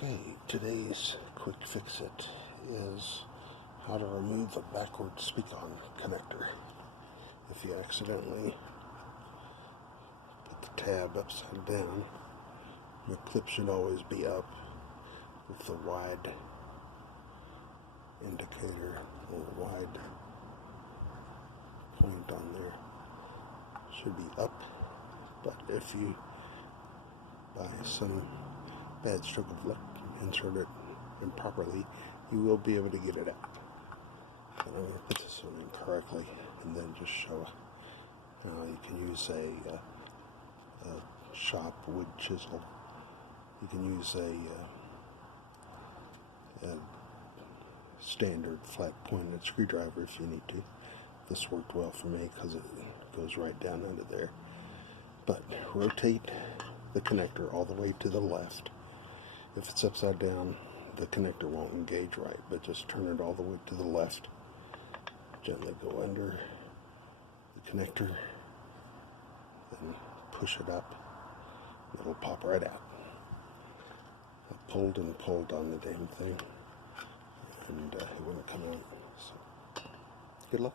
Okay, today's quick fix-it is how to remove a backward Speakon connector. If you accidentally put the tab upside down, the clip should always be up with the wide indicator or wide point on there. Should be up, but if you by some bad stroke of luck insert it improperly, you will be able to get it out. But I'm going to put this one in correctly and then just show you can use a shop wood chisel. You can use a standard flat pointed screwdriver if you need to. This worked well for me because it goes right down under there. But rotate the connector all the way to the left. If it's upside down, the connector won't engage right, but just turn it all the way to the left. Gently go under the connector, then push it up. It'll pop right out. I pulled and pulled on the damn thing, and it wouldn't come out. So, good luck.